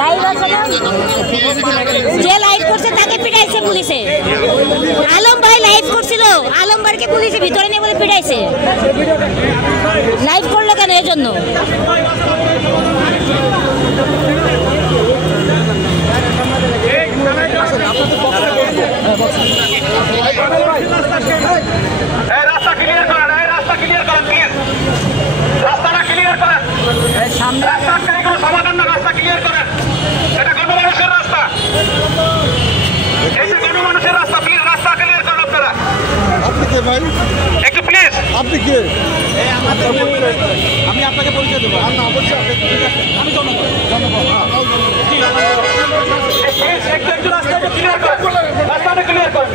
Live আছে না, যে লাইভ করছে তাকে পিটাইছে পুলিশে। আলম ভাই লাইভ করছিল, আলম ভাইকে পুলিশে ভিতরে নিয়ে বলে পিটাইছে। লাইভ করলো কেন? এর জন্য রাস্তা ক্লিয়ার করেন, রাস্তা ক্লিয়ার করেন, প্লিজ রাস্তাটা ক্লিয়ার করেন। রাস্তার কোনো সমাধান না, রাস্তা ক্লিয়ার করেন। এটা গণমানুষের রাস্তা, এই যে গণমানুষের রাস্তা, প্লিজ রাস্তা ক্লিয়ার করেন আপনারা। আপনি কে ভাই? একটু প্লিজ। আপনি কে? আমি আপনাকে পরিচয় দেবো। না বলছি আমি জনগণ। একটু রাস্তাটা ক্লিয়ার করেন, রাস্তাটা ক্লিয়ার করেন।